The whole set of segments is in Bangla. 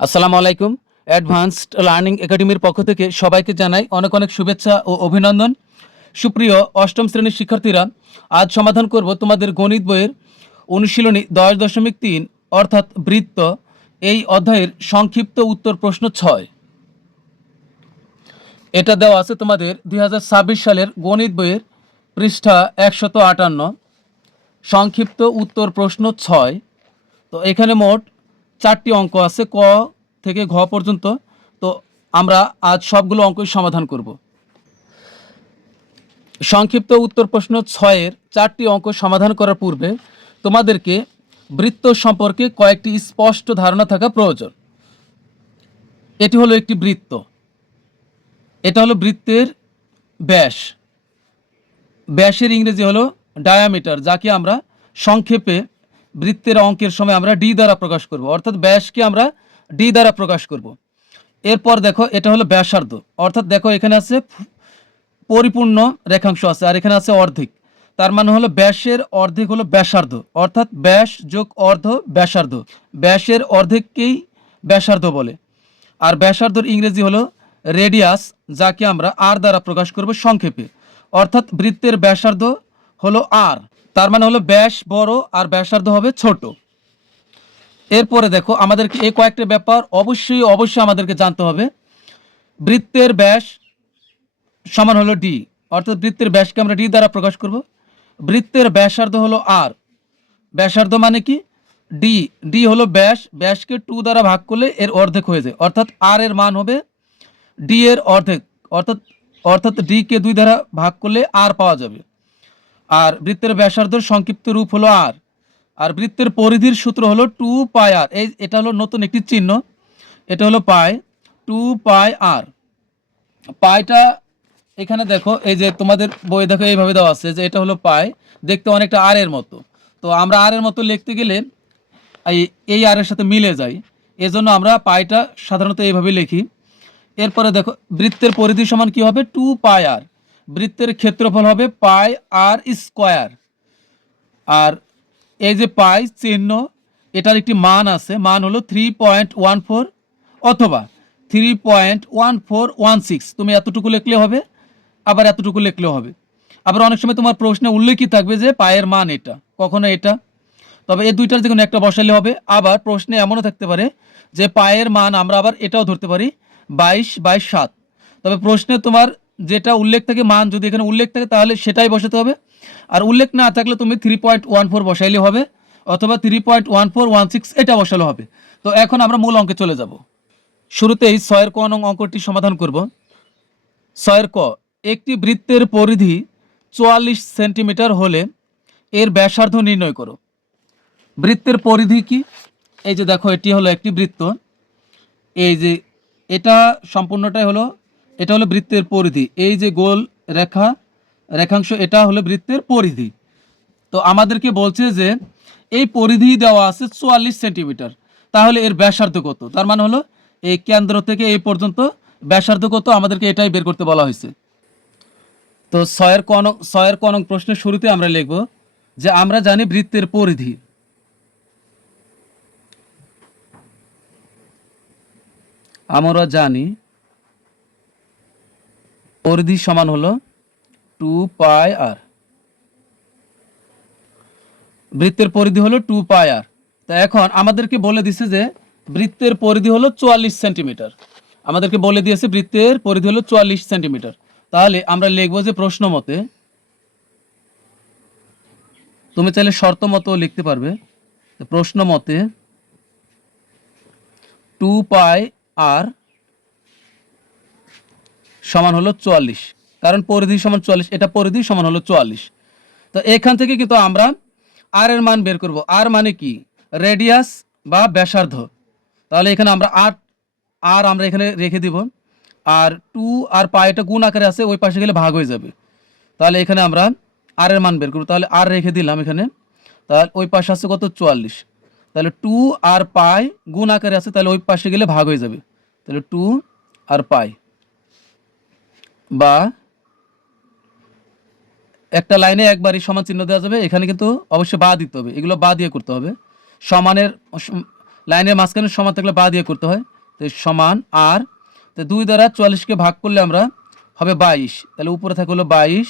আসসালামু আলাইকুম। অ্যাডভান্সড লার্নিং একাডেমির পক্ষ থেকে সবাইকে জানাই অনেক অনেক শুভেচ্ছা ও অভিনন্দন। সুপ্রিয় অষ্টম শ্রেণীর শিক্ষার্থীরা, আজ সমাধান করব তোমাদের গণিত বইয়ের অনুশীলনী 10.3 অর্থাৎ বৃত্ত এই অধ্যায়ের সংক্ষিপ্ত উত্তর প্রশ্ন 6। এটা দেওয়া আছে তোমাদের 2026 সালের গণিত বইয়ের পৃষ্ঠা 158, সংক্ষিপ্ত উত্তর প্রশ্ন 6। তো এখানে মোট 4টি অঙ্ক আছে, ক থেকে ঘ পর্যন্ত। তো আমরা আজ সবগুলো অঙ্কই সমাধান করব। সংক্ষিপ্ত উত্তর প্রশ্ন 6-এর 4টি অঙ্ক সমাধান করার পূর্বে তোমাদেরকে বৃত্ত সম্পর্কে কয়েকটি স্পষ্ট ধারণা থাকা প্রয়োজন। এটি হলো একটি বৃত্ত, এটা হলো বৃত্তের ব্যাস। ব্যাসের ইংরেজি হলো ডায়ামিটার, যাকে আমরা সংক্ষেপে বৃত্তের অঙ্কের সময় আমরা ডি দ্বারা প্রকাশ করব, অর্থাৎ ব্যাসকে আমরা ডি দ্বারা প্রকাশ করব। এরপর দেখো, এটা হলো ব্যাসার্ধ, অর্থাৎ দেখো এখানে আছে পরিপূর্ণ রেখাংশ আছে আর এখানে আছে অর্ধেক। তার মানে হলো ব্যাসের অর্ধেক হলো ব্যাসার্ধ, অর্থাৎ ব্যাস যোগ অর্ধ ব্যাসার্ধ। ব্যাসের অর্ধেককেই ব্যাসার্ধ বলে। আর ব্যাসার্ধর ইংরেজি হলো রেডিয়াস, যাকে আমরা আর দ্বারা প্রকাশ করব সংক্ষেপে, অর্থাৎ বৃত্তের ব্যাসার্ধ হলো আর। তার মানে হলো ব্যাস বড় আর ব্যাসার্ধ হবে ছোট। এরপরে দেখো, আমাদেরকে এই কয়েকটা ব্যাপার অবশ্যই আমাদেরকে জানতে হবে। বৃত্তের ব্যাস সমান হলো ডি, অর্থাৎ বৃত্তের ব্যাসকে আমরা ডি দ্বারা প্রকাশ করব। বৃত্তের ব্যাসার্ধ হলো আর। ব্যাসার্ধ মানে কি? ডি। ডি হলো ব্যাস, ব্যাসকে 2 দ্বারা ভাগ করলে এর অর্ধেক হয়ে যায়, অর্থাৎ আর এর মান হবে ডি এর অর্ধেক, অর্থাৎ অর্থাৎ ডি কে 2 দ্বারা ভাগ করলে আর পাওয়া যাবে। আর বৃত্তের ব্যাসার্ধের সংক্ষিপ্ত রূপ হলো আর। আর বৃত্তের পরিধির সূত্র হলো 2 পাই আর। এটা হলো নতুন একটি চিহ্ন, এটা হলো পাই, 2 পাই আর। পাইটা এখানে দেখো, এই যে তোমাদের বই দেখো এইভাবে দেওয়া আছে যে এটা হলো পাই, দেখতে অনেকটা আর এর মতো। তো আমরা আর এর মতো লিখতে গেলে এই আর এর সাথে মিলে যায়, এজন্য আমরা পাইটা সাধারণত এইভাবে লিখি। এরপরে দেখো, বৃত্তের পরিধি সমান কি হবে? 2 পাই আর। বৃত্তের ক্ষেত্রফল হবে পাই আর স্কোয়ার। আর এই যে পাই চিহ্ন, এটার একটি মান আছে, মান হলো 3.14 অথবা 3.1416। তুমি এতটুকু লিখলে হবে, আবার এতটুকু লিখলেও হবে। আবার অনেক সময় তোমার প্রশ্নে উল্লেখই থাকবে যে পায়ের মান এটা, কখনো এটা। তবে এই দুইটার যে কোনো একটা বসালে হবে। আবার প্রশ্নে এমনও থাকতে পারে যে পায়ের মান আমরা আবার এটাও ধরতে পারি 22/7। তবে প্রশ্নে তোমার যেটা উল্লেখ থাকে, মান যদি এখানে উল্লেখ থাকে তাহলে সেটাই বসাতে হবে। আর উল্লেখ না থাকলে তুমি 3.14 বসাইলে হবে, অথবা 3.1416 এটা বসালে হবে। তো এখন আমরা মূল অঙ্কে চলে যাব। শুরুতেই 6-এর ক নং অঙ্কটি সমাধান করব। 6-এর ক, একটি বৃত্তের পরিধি 44 সেন্টিমিটার হলে এর ব্যাসার্ধ নির্ণয় করো। বৃত্তের পরিধি কি? এই যে দেখো, এটি হলো একটি বৃত্ত, এই যে এটা সম্পূর্ণটাই হলো, এটা হলো বৃত্তের পরিধি। এই যে গোল রেখাংশ, এটা হলো বৃত্তের পরিধি। তো আমাদেরকে বলছে যে এই পরিধি দেওয়া আছে 44 সেন্টিমিটার, তাহলে এর ব্যাসার্ধ কত? তার মানে হলো এই কেন্দ্র থেকে এই পর্যন্ত ব্যাসার্ধ কত, আমাদেরকে এটাই বের করতে বলা হয়েছে। তো 6-এর ক নং প্রশ্নের শুরুতে আমরা লিখব যে আমরা জানি বৃত্তের পরিধি, আমরা জানি পরিধি সমান হলো 2 পাই আর। বৃত্তের পরিধি হলো 2 পাই আর। তো এখন আমাদেরকে বলে দিছে যে বৃত্তের পরিধি হলো 44 সেন্টিমিটার। আমাদেরকে বলে দিয়েছে বৃত্তের পরিধি হলো 44 সেন্টিমিটার। তাহলে আমরা লিখবো যে প্রশ্ন মতে, তুমি চাইলে শর্ত মতো লিখতে পারবে, প্রশ্ন মতে 2 পাই আর সমান হলো 44, কারণ পরিধি সমান 44, এটা পরিধি সমান হলো 44। তো এখান থেকে কিন্তু আমরা আর এর মান বের করব। আর মানে কি? রেডিয়াস বা ব্যাসার্ধ। তাহলে এখানে আমরা আর আমরা এখানে রেখে দিব। আর 2 আর পাইটা গুণ আকারে আছে, ওই পাশে গেলে ভাগ হয়ে যাবে। তাহলে এখানে আমরা আর এর মান বের করব, তাহলে আর রেখে দিলাম এখানে। তাহলে ওই পাশে আছে কত? 44। তাহলে 2 আর পাই গুণ আকারে আছে, তাহলে ওই পাশে গেলে ভাগ হয়ে যাবে। তাহলে 2 আর পাই, বা একটা লাইনে একবারই সমান চিহ্ন দেওয়া যাবে। এখানে কিন্তু অবশ্যই বা দিতে হবে, এগুলো বা দিয়ে করতে হবে। সমানের লাইনের মাঝখানে সমান থাকলে বা দিয়ে করতে হয়, তো সমান আর, তো 2 দ্বারা 44কে ভাগ করলে আমরা হবে 22, তাহলে উপরে থাকে হলো 22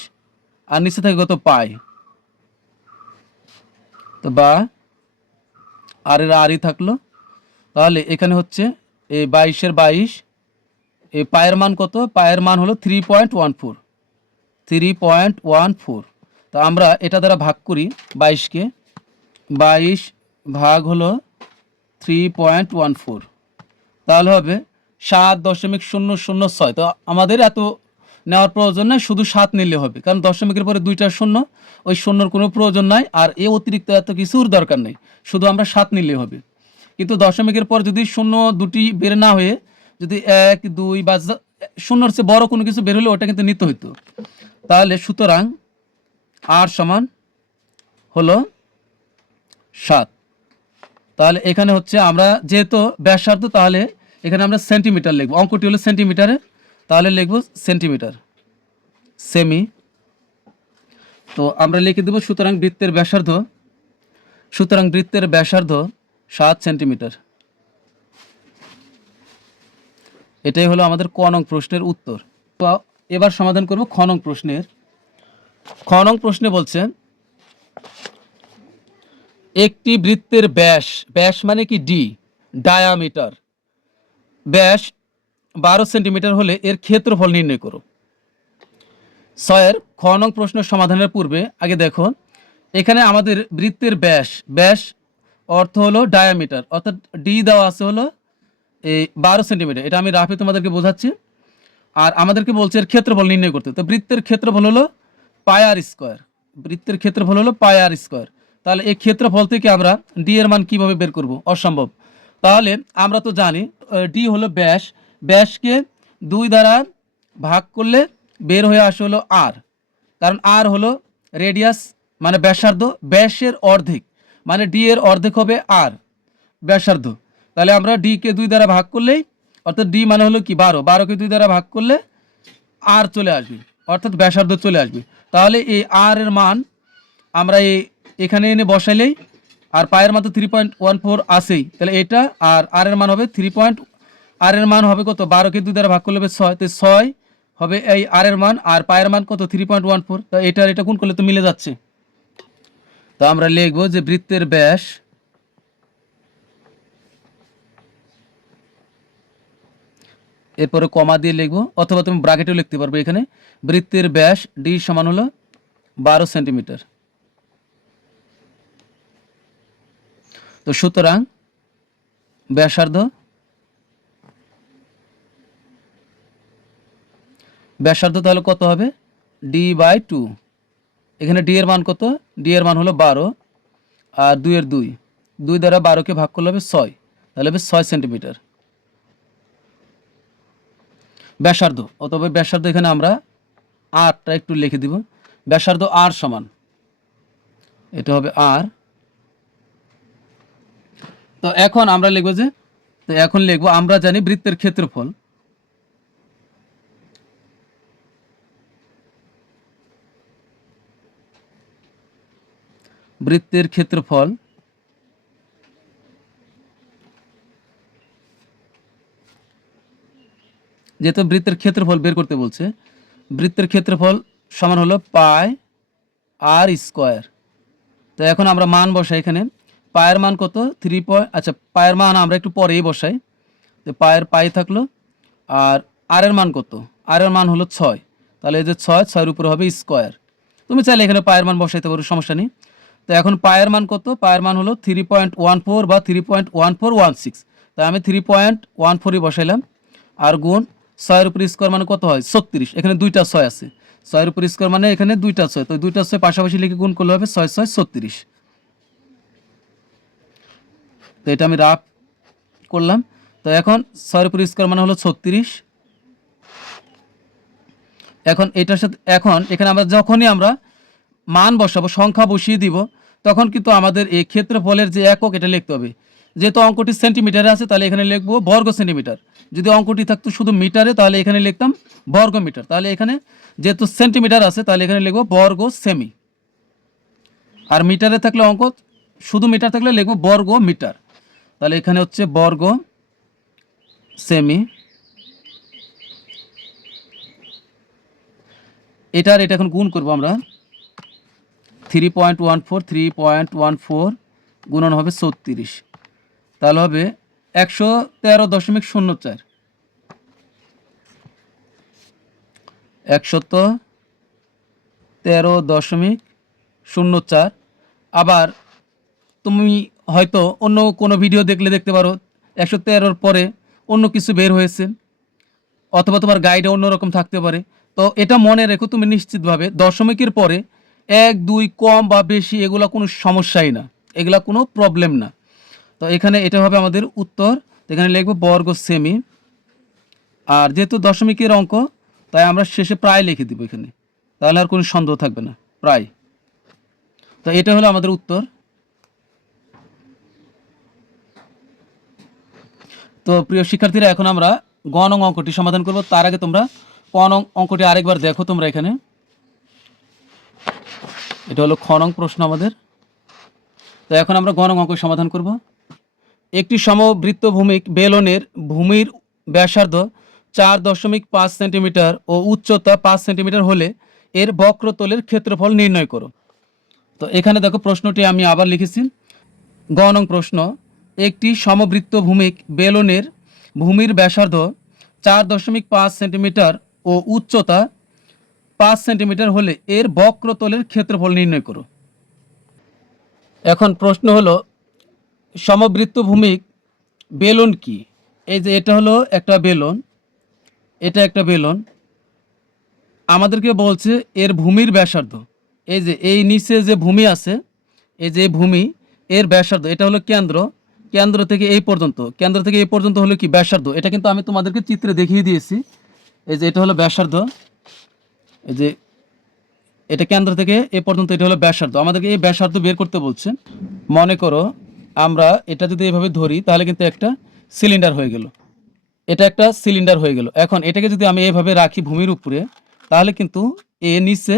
আর নিচে থাকে কত পাই, তো বা আর এর আরই থাকলো। তাহলে এখানে হচ্ছে এই 22-এর 22, এই পায়ের মান কত, পায়ের মান হলো 3.14, 3.14। তা আমরা এটা দ্বারা ভাগ করি 22কে, 22 ভাগ হলো 3.14, তাহলে হবে 7.006। তো আমাদের এত নেওয়ার প্রয়োজন নাই, শুধু 7 নিলে হবে, কারণ দশমিকের পরে 2টা শূন্য, ওই শূন্যর কোনো প্রয়োজন নাই, আর এ অতিরিক্ত এত কিছুর দরকার নেই, শুধু আমরা 7 নিলে হবে। কিন্তু দশমিকের পর যদি শূন্য দুটি বের না হয়ে যদি 1 2 বা শূন্যর চেয়ে বড় কোনো কিছু বের হলে ওটা কিন্তু নিতে হইতো। তাহলে সুতরাং আর সমান হলো 7। তাহলে এখানে হচ্ছে আমরা যেহেতু ব্যাসার্ধ, তাহলে এখানে আমরা সেন্টিমিটার লিখব, অঙ্কটি হলো সেন্টিমিটারে, তাহলে লিখব সেন্টিমিটার, সেমি। তো আমরা লিখে দেব সুতরাং বৃত্তের ব্যাসার্ধ 7 সেন্টিমিটার। এটাই হলো আমাদের ক নং প্রশ্নের উত্তর। তো এবার সমাধান করব খ নং প্রশ্নের। খ নং প্রশ্নে বলছে একটি বৃত্তের ব্যাস মানে কি ডি, ডায়ামিটার, ব্যাস 12 সেন্টিমিটার হলে এর ক্ষেত্রফল নির্ণয় করো। 6-এর খ নং প্রশ্নের সমাধানের পূর্বে আগে দেখো এখানে আমাদের বৃত্তের ব্যাস অর্থ হলো ডায়ামিটার, অর্থাৎ ডি দেওয়া আছে হলো এই 12 সেন্টিমিটার, এটা আমি রাফে তোমাদেরকে বোঝাচ্ছি। আর আমাদেরকে বলছে এর ক্ষেত্রফল নির্ণয় করতে, তো বৃত্তের ক্ষেত্রফল হলো পাই আর স্কোয়ার, বৃত্তের ক্ষেত্রফল হলো পাই আর স্কোয়ার। তাহলে এই ক্ষেত্রফল থেকে আমরা ডি এর মান কিভাবে বের করব, অসম্ভব। তাহলে আমরা তো জানি ডি হলো ব্যাসকে 2 দ্বারা ভাগ করলে বের হয়ে আসে হলো আর, কারণ আর হলো রেডিয়াস মানে ব্যাসার্ধ, ব্যাসের অর্ধেক মানে ডি এর অর্ধেক হবে আর ব্যাসার্ধ। তাহলে আমরা ডি কে 2 দ্বারা ভাগ করলেই, অর্থাৎ ডি মানে হলো কি 12কে 2 দ্বারা ভাগ করলে আর চলে আসবে, অর্থাৎ ব্যাসার্ধ চলে আসবে। তাহলে এই আর এর মান আমরা এখানে এনে বসাইলেই, আর পায়ের মান তো 3.14 আসেই, তাহলে এটা আর আর এর মান হবে আর এর মান হবে কত, 12কে 2 দ্বারা ভাগ করলে হবে 6, তো 6 হবে এই আর এর মান, আর পায়ের মান কত 3.14, তো এটা কোন করলে তো মিলে যাচ্ছে। তো আমরা লিখবো যে বৃত্তের ব্যাস এরপরে কমা দিয়ে লিখবো, অথবা তুমি ব্র্যাকেটেও লিখতে পারবে, এখানে বৃত্তের ব্যাস ডি সমান হলো 12 সেন্টিমিটার। তো সুতরাং ব্যাসার্ধ তাহলে কত হবে, d/2, এখানে ডি এর মান কত, ডি এর মান হলো 12 আর 2 এর 2 দ্বারা 12কে ভাগ করলে হবে 6, তাহলে হবে 6 সেন্টিমিটার ব্যাসার্ধ। অথবা ব্যাসার্ধ এখানে আমরা আরটা একটু লিখে দিব, ব্যাসার্ধ আর সমান এটা হবে আর। তো এখন আমরা লিখবো যে, তো এখন লিখবো আমরা জানি বৃত্তের ক্ষেত্রফল, যেহেতু বৃত্তের ক্ষেত্রফল বের করতে বলছে, বৃত্তের ক্ষেত্রফল সমান হলো পাই আর স্কোয়ার। তো এখন আমরা মান বসাই, এখানে পায়ের মান কত 3 আচ্ছা পায়ের মান আমরা একটু পরেই বসাই, তো পায়ের পাই থাকলো, আর আর এর মান কত, আর এর মান হলো 6, তাহলে এই যে 6-6-এর উপরে হবে স্কোয়ার। তুমি চাইলে এখানে পায়ের মান বসাইতে পারো, সমস্যা নেই। তো এখন পায়ের মান কত, পায়ের মান হলো 3.14 বা 3.1416, তাই আমি 3.14ই বসাইলাম, আর গুণ 6-এর উপর স্কোয়ার মানে কত হয় 36, এখানে 2টা 6 আছে, 6-এর উপর স্কোয়ার মানে এখানে 2টা 6, তো 2টা 6 পাশাপাশি লিখে গুণ করলে হবে 6-6 36। তো এটা আমি রাফ করলাম। তো এখন 6-এর উপর স্কোয়ার মানে হলো 36। এখন এটার সাথে এখন এখানে আমরা যখনই আমরা মান বসাবো, সংখ্যা বসিয়ে দিব, তখন কিন্তু আমাদের এই ক্ষেত্রফলের যে একক এটা লিখতে হবে। যেহেতু অঙ্কটি সেন্টিমিটারে আছে, তাহলে এখানে লিখবো বর্গ সেন্টিমিটার। যদি অঙ্কটি থাকতো শুধু মিটারে, তাহলে এখানে লিখতাম বর্গ মিটার। তাহলে এখানে যেহেতু সেন্টিমিটার আছে, তাহলে এখানে লিখবো বর্গ সেমি। আর মিটারে থাকলে অঙ্ক শুধু মিটার থাকলে লিখবো বর্গ মিটার। তাহলে এখানে হচ্ছে বর্গ সেমি, এটা এখন গুণ করব আমরা। 3.14 গুণন হবে 36, তাহলে হবে 113.04, 113.04। আবার তুমি হয়তো অন্য কোনো ভিডিও দেখলে দেখতে পারো 113 পরে অন্য কিছু বের হয়েছে, অথবা তোমার গাইডে অন্যরকম থাকতে পারে। তো এটা মনে রেখো তুমি নিশ্চিতভাবে দশমিকের পরে 1 2 কম বা বেশি এগুলো কোনো সমস্যাই না, এগুলা কোনো প্রবলেম না। তো এখানে এটা হবে আমাদের উত্তর। এখানে লিখবো বর্গ সেমি, আর যেহেতু দশমিকের অঙ্ক তাই আমরা শেষে প্রায় লিখে দিব এখানে, তাহলে আর কোনো সন্দেহ থাকবে না, প্রায়। তো এটা হলো আমাদের উত্তর। তো প্রিয় শিক্ষার্থীরা, এখন আমরা গ নং অঙ্কটি সমাধান করব। তার আগে তোমরা ক নং অঙ্কটি আরেকবার দেখো তোমরা এখানে। এটা হলো খ নং প্রশ্ন আমাদের। তো এখন আমরা গ নং অঙ্ক সমাধান করব। একটি সমবৃত্ত ভূমিক বেলনের ভূমির ব্যাসার্ধ 4.5 সেন্টিমিটার ও উচ্চতা 5 সেন্টিমিটার হলে এর বক্রতলের ক্ষেত্রফল নির্ণয় করো। তো এখানে দেখো প্রশ্নটি আমি আবার লিখেছি। গ নং প্রশ্ন, একটি সমবৃত্ত ভূমিক বেলনের ভূমির ব্যাসার্ধ 4.5 সেন্টিমিটার ও উচ্চতা 5 সেন্টিমিটার হলে এর বক্রতলের ক্ষেত্রফল নির্ণয় করো। এখন প্রশ্ন হলো সমবৃত্ত ভূমিক বেলন কি? এই যে এটা হলো একটা বেলন, এটা একটা বেলন, আমাদেরকে বলছে এর ভূমির ব্যাসার্ধ, এই যে এই নিচে যে ভূমি আছে, এই যে ভূমি, এর ব্যাসার্ধ, এটা হলো কেন্দ্র, কেন্দ্র থেকে এই পর্যন্ত, কেন্দ্র থেকে এই পর্যন্ত হলো কি ব্যাসার্ধ। এটা কিন্তু আমি তোমাদেরকে চিত্রে দেখিয়ে দিয়েছি। এই যে এটা হলো ব্যাসার্ধ, এই যে এটা কেন্দ্র থেকে এ পর্যন্ত, এটা হলো ব্যাসার্ধ। আমাদেরকে এই ব্যাসার্ধ বের করতে বলছে। মনে করো আমরা এটা যদি এভাবে ধরি তাহলে কিন্তু একটা সিলিন্ডার হয়ে গেল, এটা একটা সিলিন্ডার হয়ে গেল। এখন এটাকে যদি আমি এভাবে রাখি ভূমির উপরে, তাহলে কিন্তু এ নিচে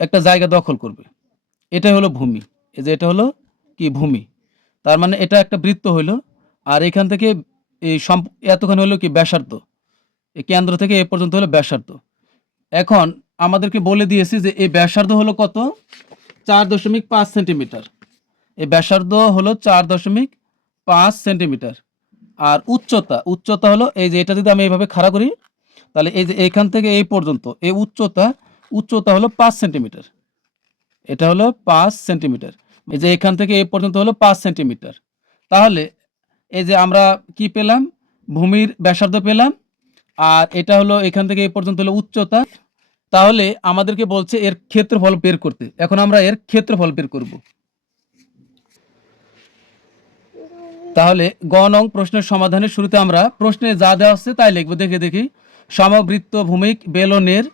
একটা জায়গা দখল করবে। এটাই হলো ভূমি, এই যে এটা হলো কি ভূমি। তার মানে এটা একটা বৃত্ত হইলো, আর এখান থেকে এই এতখানি হলো কি ব্যাসার্ধ, এই কেন্দ্র থেকে এ পর্যন্ত হলো ব্যাসার্ধ। এখন আমাদেরকে বলে দিয়েছি যে এই ব্যাসার্ধ হলো কত, 4.5 সেন্টিমিটার। এই ব্যাসার্ধ হলো 4.5 সেন্টিমিটার। আর উচ্চতা, উচ্চতা হলো এই যে এটা যদি আমি এইভাবে খাড়া করি, তাহলে এই যে এখান থেকে এই পর্যন্ত এই উচ্চতা, উচ্চতা হলো 5 সেন্টিমিটার। এটা হলো 5 সেন্টিমিটার। এই যে এখান থেকে এই পর্যন্ত হলো 5 সেন্টিমিটার। তাহলে এই যে আমরা কি পেলাম, ভূমির ব্যাসার্ধ পেলাম, আর এটা হলো এখান থেকে এই পর্যন্ত হলো উচ্চতা। তাহলে আমাদেরকে বলছে এর ক্ষেত্রফল বের করতে। এখন আমরা এর ক্ষেত্রফল বের করব। তাহলে গ নং প্রশ্নের সমাধানের শুরুতে আমরা প্রশ্নে যা দেওয়া আছে তাই লিখব। দেখে দেখি, সমবৃত্ত ভূমিক বেলনের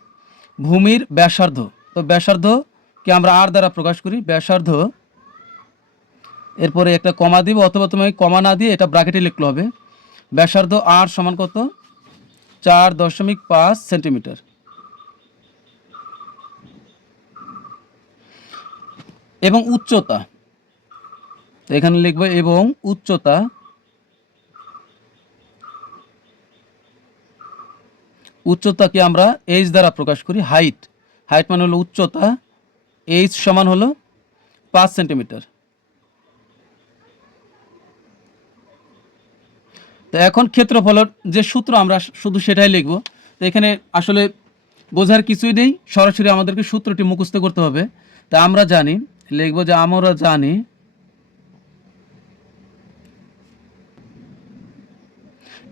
ভূমির ব্যাসার্ধ। তো ব্যাসার্ধকে আমরা আর দ্বারা প্রকাশ করি, ব্যাসার্ধ, এরপরে একটা কমা দিব, অথবা তুমি কমা না দিয়ে এটা ব্র্যাকেটে লিখলে হবে। ব্যাসার্ধ আর সমান কত, 4.5 সেন্টিমিটার। এবং উচ্চতা, এখানে লিখবো এবং উচ্চতা, উচ্চতাকে আমরা এইচ দ্বারা প্রকাশ করি, হাইট, হাইট মানে হলো উচ্চতা, এইচ সমান হলো 5 সেন্টিমিটার। তো এখন ক্ষেত্রফলের যে সূত্র আমরা শুধু সেটাই লিখব। তো এখানে আসলে বোঝার কিছুই নেই, সরাসরি আমাদেরকে সূত্রটি মুখস্থ করতে হবে। তা আমরা জানি, লিখব যে আমরা জানি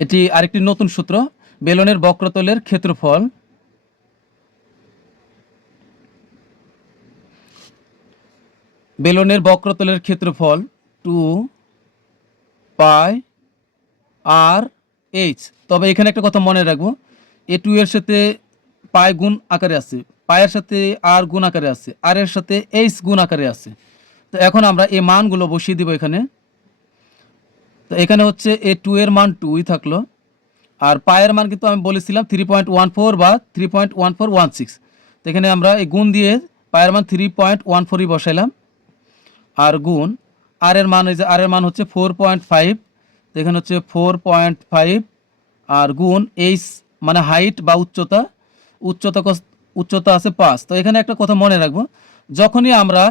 এটি আরেকটি নতুন সূত্র, বেলনের বক্রতলের ক্ষেত্রফল বেলনের বক্রতলের ক্ষেত্রফল 2 পাই আর এইচ। তবে এখানে একটা কথা মনে রাখবো, এ 2 এর সাথে পাই গুণ আকারে আছে, পায়ের সাথে আর গুণ আকারে আছে, আর এর সাথে এইচ গুণ আকারে আছে। তো এখন আমরা এই মানগুলো বসিয়ে দিব এখানে। তো এখানে হচ্ছে এ 2 এর মান 2ই থাকলো, আর পায়ের মান কিন্তু আমি বলেছিলাম 3.14 বা 3.1416। তো এখানে আমরা এই গুণ দিয়ে পায়ের মান 3.14ই বসাইলাম, আর গুণ, আর এর মান, এই যে আর এর মান হচ্ছে 4.5, তো এখানে হচ্ছে 4.5 আর গুণ এইচ মানে হাইট বা উচ্চতা, উচ্চতা আছে 5। তো এখানে একটা কথা মনে রাখবো, যখনই আমরা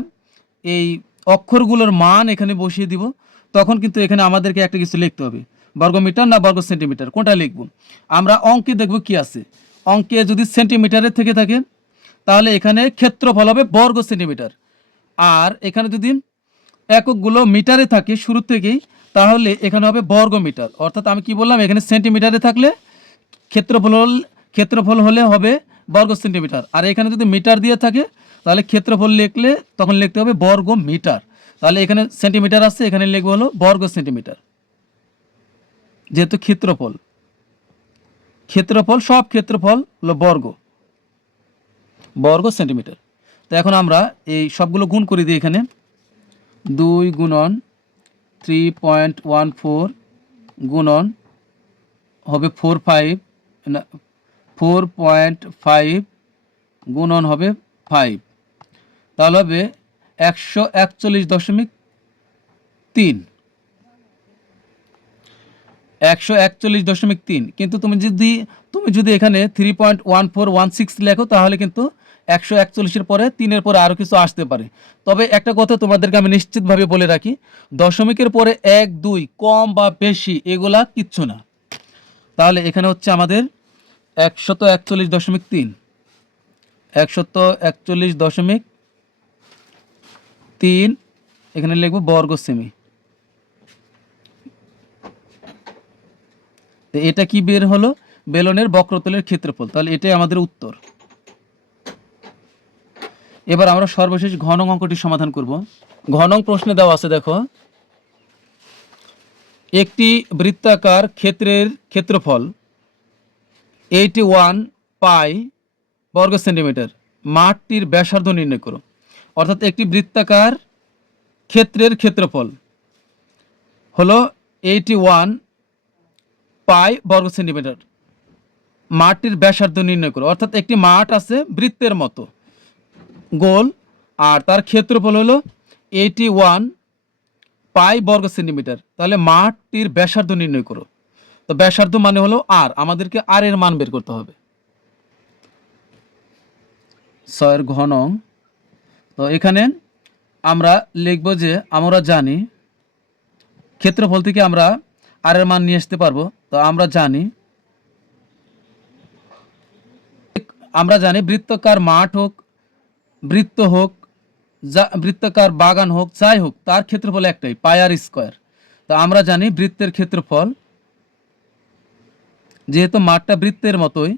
এই অক্ষরগুলোর মান এখানে বসিয়ে দিব তখন কিন্তু এখানে আমাদেরকে একটা কিছু লিখতে হবে, বর্গমিটার না বর্গ সেন্টিমিটার কোনটা লিখব। আমরা অঙ্কে দেখব কি আছে, অঙ্কে যদি সেন্টিমিটারের থেকে থাকে তাহলে এখানে ক্ষেত্রফল হবে বর্গ সেন্টিমিটার, আর এখানে যদি এককগুলো মিটারে থাকে শুরু থেকেই তাহলে এখানে হবে বর্গ মিটার। অর্থাৎ আমি কি বললাম, এখানে সেন্টিমিটারে থাকলে ক্ষেত্রফল হলে হবে বর্গ সেন্টিমিটার, আর এখানে যদি মিটার দিয়ে থাকে তাহলে ক্ষেত্রফল লিখলে তখন লিখতে হবে বর্গ মিটার। তাহলে এখানে সেন্টিমিটার আছে, এখানে লিখবো হলো বর্গ সেন্টিমিটার, যেহেতু ক্ষেত্রফল সব ক্ষেত্রফল হলো বর্গ সেন্টিমিটার। তো এখন আমরা এই সবগুলো গুণ করে দিই। এখানে 2 গুণন 3.14 গুণন হবে 4.5 গুণন হবে 5, তাহলে হবে 141.3, 141.3। কিন্তু তুমি যদি এখানে 3.1416 লেখো তাহলে কিন্তু 141-এর পরে 3-এর পরে আরও কিছু আসতে পারে। তবে একটা কথা তোমাদেরকে আমি নিশ্চিতভাবে বলে রাখি, দশমিকের পরে 1 2 কম বা বেশি এগুলা কিচ্ছু না। তাহলে এখানে হচ্ছে আমাদের 141.3, 141.3 এখানে লিখবো বর্গ সেমি। তো এটা কি বের হলো, বেলনের বক্রতলের ক্ষেত্রফল। তাহলে এটাই আমাদের উত্তর। এবার আমরা সর্বশেষ ঘ নং অঙ্কটি সমাধান করব। ঘ নং প্রশ্নে দেওয়া আছে, দেখো, একটি বৃত্তাকার ক্ষেত্রের ক্ষেত্রফল 81 পাই বর্গ সেন্টিমিটার, মাঠটির ব্যাসার্ধ নির্ণয় করো। অর্থাৎ একটি বৃত্তাকার ক্ষেত্রের ক্ষেত্রফল হলো 81 পাই বর্গ সেন্টিমিটার, মাঠটির ব্যাসার্ধ নির্ণয় করো। অর্থাৎ একটি মাঠ আছে বৃত্তের মতো গোল, আর তার ক্ষেত্রফল হলো 81 পাই বর্গ সেন্টিমিটার। তাহলে মাঠটির ব্যাসার্ধ নির্ণয় করো। তো ব্যাসার্ধ মানে হলো আর, আমাদেরকে আর এর মান বের করতে হবে। 6 ঘ নং। তো এখানে আমরা লিখব যে আমরা জানি ক্ষেত্রফল থেকে আমরা আর এর মান নিয়ে আসতে পারবো। তো আমরা জানি বৃত্তাকার মাঠ হোক, বৃত্ত হোক, বৃত্তাকার বাগান হোক, যাই হোক, তার ক্ষেত্রফল একটাই, পাই আর স্কোয়ার। তো আমরা জানি বৃত্তের ক্ষেত্রফল, যেহেতু মাঠটা বৃত্তের মতোই,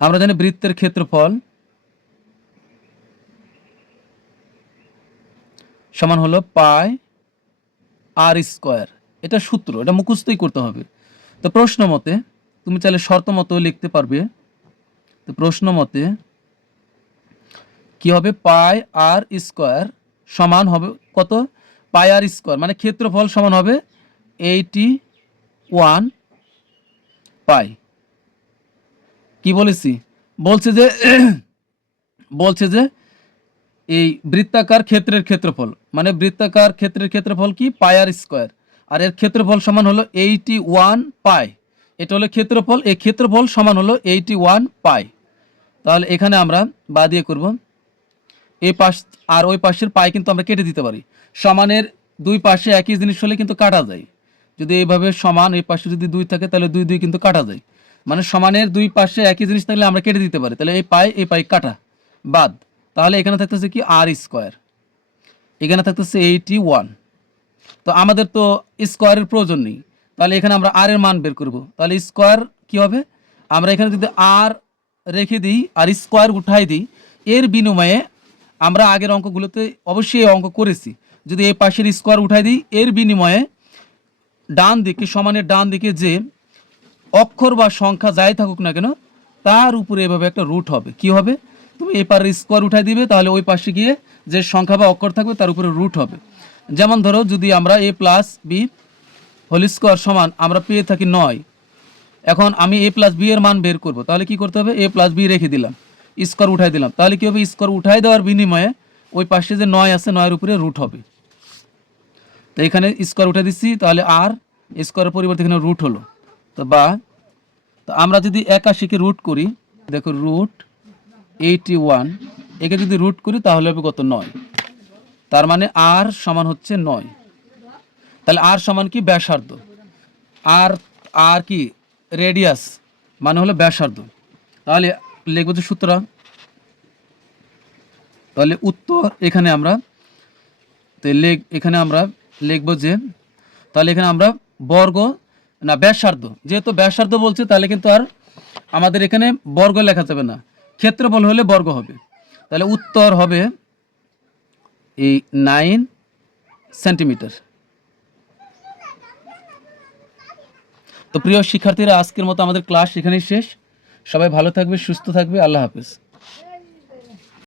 আমরা জানি বৃত্তের ক্ষেত্রফল সমান হলো পাই আর স্কোয়ার। এটা সূত্র, এটা মুখস্থই করতে হবে। তো প্রশ্ন মতে তুমি চাইলে শর্ত মতো লিখতে পারবে। তো প্রশ্ন মতে কি হবে, পাই আর স্কোয়ার সমান হবে কত, পাই আর স্কোয়ার মানে ক্ষেত্রফল সমান হবে 81 পাই। কি বলেছি, বলছে যে এই বৃত্তাকার ক্ষেত্রের ক্ষেত্রফল মানে বৃত্তাকার ক্ষেত্রের ক্ষেত্রফল কি, পাই আর স্কোয়ার, আর এর ক্ষেত্রফল সমান হলো 81 পাই। এটা হলো ক্ষেত্রফল, এই ক্ষেত্রফল সমান হলো 81 পাই। তাহলে এখানে আমরা বা দিয়ে করব, এই পাশ আর ওই পাশের পাই কিন্তু আমরা কেটে দিতে পারি। সমানের দুই পাশে একই জিনিস হলে কিন্তু কাটা যায়। যদি এইভাবে সমান, এই পাশে যদি 2 থাকে তাহলে 2 2 কিন্তু কাটা যায়। মানে সমানের দুই পাশে একই জিনিস থাকলে আমরা কেটে দিতে পারি। তাহলে এই পাই কাটা বাদ। তাহলে এখানে থাকতেছে কি আর স্কোয়ার, এখানে থাকতেছে 81। তো আমাদের তো স্কোয়ারের প্রয়োজন নেই, তাহলে এখানে আমরা আর এর মান বের করব। তাহলে স্কোয়ার কি হবে, আমরা এখানে যদি আর রেখে দিই আর স্কোয়ার উঠাই দিই, এর বিনিময়ে আমরা আগের অঙ্কগুলোতে অবশ্যই অঙ্ক করেছি, যদি এই পাশের স্কোয়ার উঠাই দিই এর বিনিময়ে ডান দিকে, সমানের ডান দিকে যে অক্ষর বা সংখ্যা যাই থাকুক না কেন তার উপরে এভাবে একটা রুট হবে। কি হবে, তুমি এই পারের স্কোয়ার উঠাই দিবে, তাহলে ওই পাশে গিয়ে যে সংখ্যা বা অক্ষর থাকবে তার উপরে রুট হবে। যেমন ধরো যদি আমরা a plus b whole square সমান আমরা পেয়ে থাকি 9, এখন আমি a প্লাস বি এর মান বের করব, তাহলে কি করতে হবে, a প্লাস বি রেখে দিলাম, স্কোয়ার উঠাই দিলাম, তাহলে কি হবে, স্কোয়ার উঠাই দেওয়ার বিনিময়ে ওই পাশে যে 9 আছে 9-এর উপরে রুট হবে। এখানে স্কোয়ার উঠে দিচ্ছি, তাহলে আর স্কোয়ারের পরিবর্তে এখানে রুট হলো। তো আমরা যদি 81-কে রুট করি, দেখো রুট 81, একে যদি রুট করি তাহলে হবে কত? 9। তার মানে আর সমান হচ্ছে 9। তাহলে আর সমান কি? ব্যাসার্ধ। আর আর কি? রেডিয়াস মানে হলো ব্যাসার্ধ। তাহলে লিখবো যে সুতরাং, তাহলে উত্তর এখানে আমরা লিখবো যে, তাহলে এখানে আমরা বর্গ না ব্যাসার্ধ, যেহেতু ব্যাসার্ধ বলছে তাহলে কিন্তু আর আমাদের এখানে বর্গ লেখা যাবে না, ক্ষেত্রফল হলে বর্গ হবে। তাহলে উত্তর হবে এই 9 সেন্টিমিটার। তো প্রিয় শিক্ষার্থীরা, আজকের মতো আমাদের ক্লাস এখানেই শেষ। সবাই ভালো থাকবে, সুস্থ থাকবে। আল্লাহ হাফেজ।